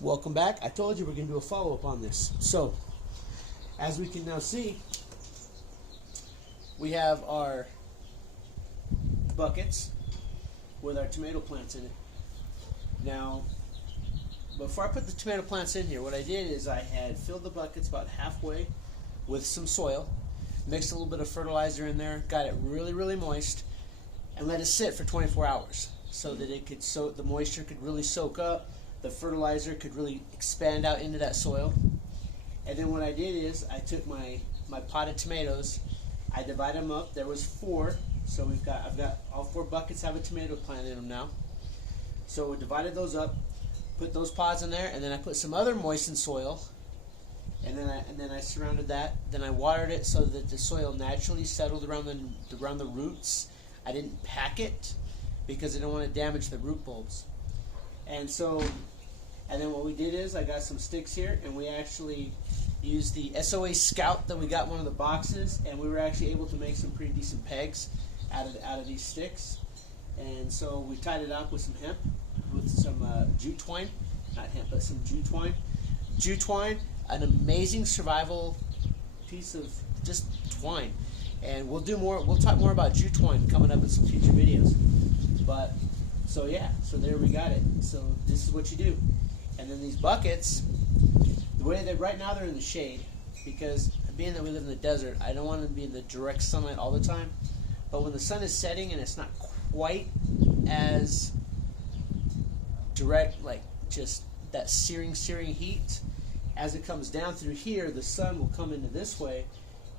Welcome back. I told you we're going to do a follow-up on this. So, as we can now see, we have our buckets with our tomato plants in it. Now, before I put the tomato plants in here, what I did is I had filled the buckets about halfway with some soil, mixed a little bit of fertilizer in there, got it really, really moist, and let it sit for 24 hours so that it could the moisture could really soak up, the fertilizer could really expand out into that soil. And then what I did is I took my potted tomatoes, I divided them up. There was 4, so I've got all 4 buckets have a tomato plant in them now. So we divided those up, put those pods in there, and then I put some other moistened soil, and then I surrounded that. Then I watered it so that the soil naturally settled around the roots. I didn't pack it because I don't want to damage the root bulbs. And then what we did is I got some sticks here, and we actually used the SOA Scout that we got in one of the boxes, and we were actually able to make some pretty decent pegs out of these sticks. And so we tied it up with some hemp, with some jute twine, not hemp, but some jute twine. Jute twine, an amazing survival piece of just twine. And we'll talk more about jute twine coming up in some future videos. But so there we got it. So this is what you do. And then these buckets, the way that right now they're in the shade, because being that we live in the desert, I don't want them to be in the direct sunlight all the time. But when the sun is setting and it's not quite as direct, like just that searing heat, as it comes down through here, the sun will come into this way,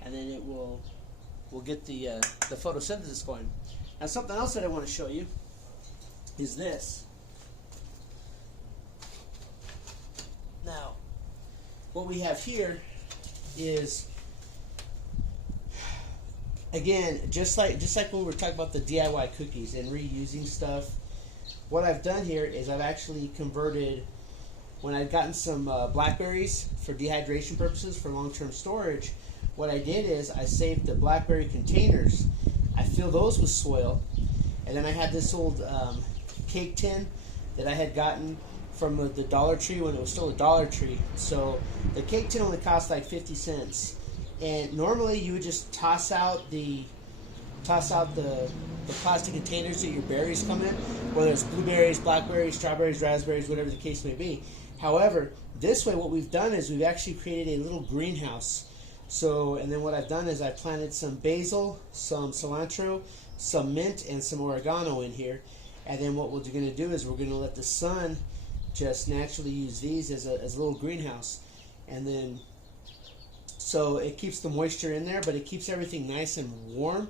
and then we'll get the photosynthesis going. Now, something else that I want to show you is this. Now, what we have here is, again, just like when we were talking about the DIY cookies and reusing stuff, what I've done here is I've actually converted, when I've gotten some blackberries for dehydration purposes for long-term storage, what I did is I saved the blackberry containers. I fill those with soil, and then I had this old cake tin that I had gotten from the Dollar Tree when it was still a Dollar Tree. So the cake tin only cost like 50 cents. And normally you would just toss out the plastic containers that your berries come in, whether it's blueberries, blackberries, strawberries, raspberries, whatever the case may be. However, this way what we've done is we've actually created a little greenhouse. So, and then what I've done is I planted some basil, some cilantro, some mint, and some oregano in here. And then what we're going to do is we're going to let the sun just naturally use these as a little greenhouse. And then, so it keeps the moisture in there, but it keeps everything nice and warm.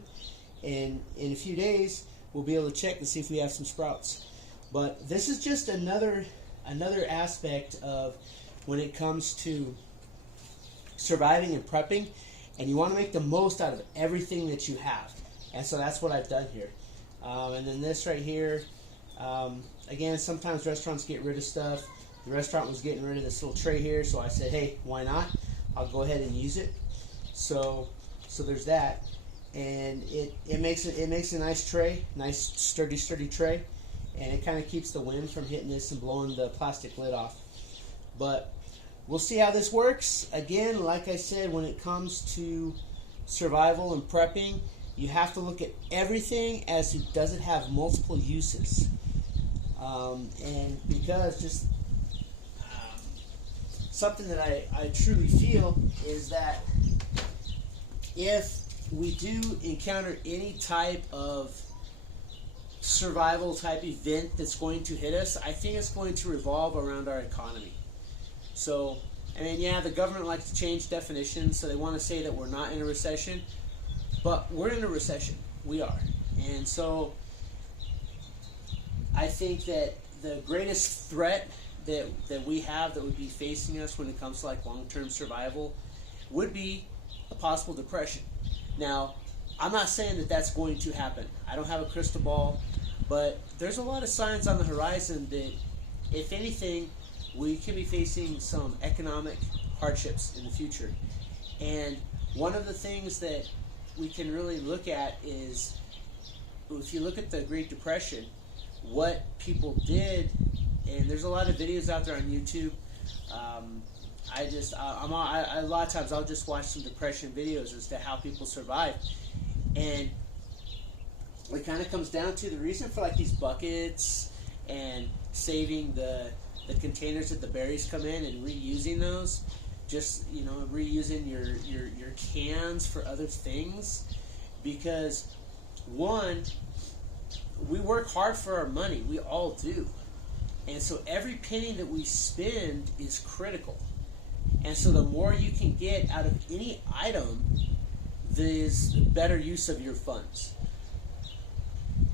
And in a few days, we'll be able to check to see if we have some sprouts. But this is just another aspect of when it comes to surviving and prepping, and you want to make the most out of everything that you have. And so that's what I've done here. And then this right here, again, sometimes restaurants get rid of stuff. The restaurant was getting rid of this little tray here, so I said, hey, why not? I'll go ahead and use it. So there's that, and it makes a nice tray, nice sturdy tray, and it kind of keeps the wind from hitting this and blowing the plastic lid off. But we'll see how this works. Again, like I said, when it comes to survival and prepping, you have to look at everything as does it have multiple uses, and because just something that I truly feel is that if we do encounter any type of survival type event that's going to hit us, I think it's going to revolve around our economy. So, I mean, yeah, the government likes to change definitions, so they want to say that we're not in a recession, but we're in a recession. We are. And so I think that the greatest threat that we have that would be facing us when it comes to like long-term survival would be a possible depression. Now, I'm not saying that that's going to happen. I don't have a crystal ball, but there's a lot of signs on the horizon that, if anything, we can be facing some economic hardships in the future. And one of the things that we can really look at is, if you look at the Great Depression, what people did and there's a lot of videos out there on YouTube. A lot of times I'll just watch some depression videos as to how people survive, and it kind of comes down to the reason for like these buckets and saving the containers that the berries come in and reusing those. Just, you know, reusing your cans for other things, because one, we work hard for our money. We all do. And so every penny that we spend is critical. And so the more you can get out of any item, the better use of your funds.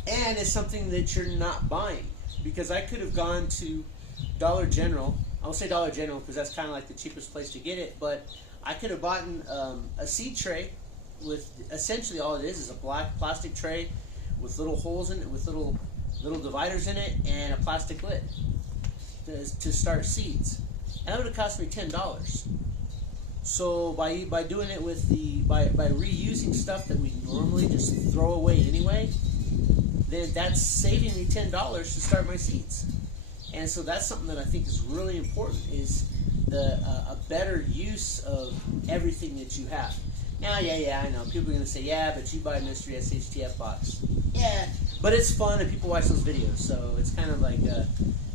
And it's something that you're not buying. Because I could have gone to Dollar General. I won't say Dollar General because that's kind of like the cheapest place to get it. But I could have bought a seed tray with essentially all it is a black plastic tray with little holes in it, with little dividers in it, and a plastic lid to start seeds. And that would have cost me $10. So by doing it with by reusing stuff that we normally just throw away anyway, then that's saving me $10 to start my seeds. And so that's something that I think is really important, is a better use of everything that you have. Now, yeah, I know. People are going to say, yeah, but you buy a mystery SHTF box. Yeah, but it's fun and people watch those videos. So it's kind of like,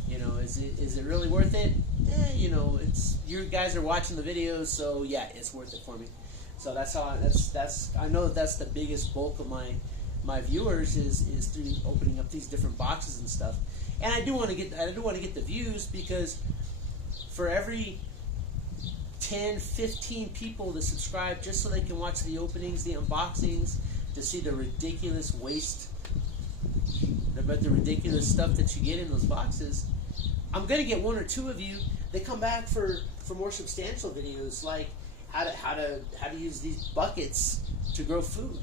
you know, is it really worth it? You know, you guys are watching the videos, so yeah, it's worth it for me. So that's how I know that's the biggest bulk of my viewers is through opening up these different boxes and stuff. And I do want to get the views, because for every 10, 15 people to subscribe just so they can watch the openings, the unboxings, to see the ridiculous waste, about the ridiculous stuff that you get in those boxes, I'm gonna get one or two of you that come back for more substantial videos, like how to use these buckets to grow food,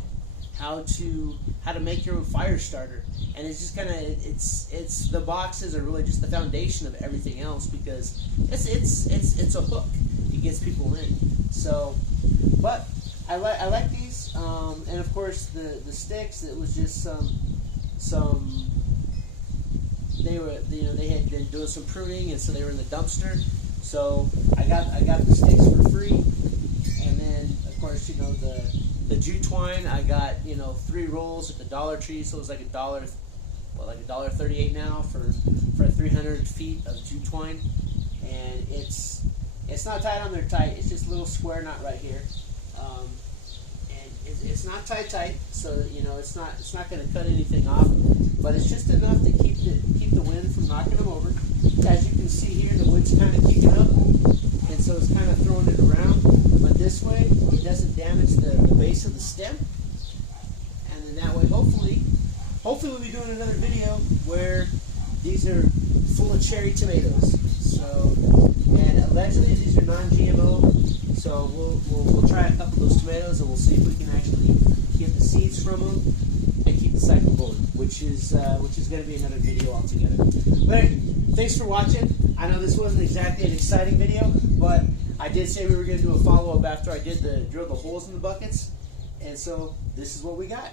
how to make your own fire starter. And it's just kind of it's the boxes are really just the foundation of everything else, because it's a hook. It gets people in. So, but I like these, and of course the sticks. It was just some. They had been doing some pruning, and so they were in the dumpster. So I got the sticks for free, and then of course the jute twine. I got 3 rolls at the Dollar Tree, so it was like $1.38 now for 300 feet of jute twine, and it's not tied on there tight. It's just a little square knot right here, and it's not tight. So it's not going to cut anything off, but it's just enough to keep the wind from knocking them over. As you can see here, the wind's kind of keeping up, and so it's kind of throwing it around. But this way, it doesn't damage the base of the stem, and then that way, hopefully we'll be doing another video where these are full of cherry tomatoes. So, and allegedly these are non-GMO. So we'll try a couple of those tomatoes, and we'll see if we can actually get the seeds from them and keep the cycle going, which is going to be another video altogether. But thanks for watching. I know this wasn't exactly an exciting video, but I did say we were going to do a follow-up after I drill the holes in the buckets, and so this is what we got.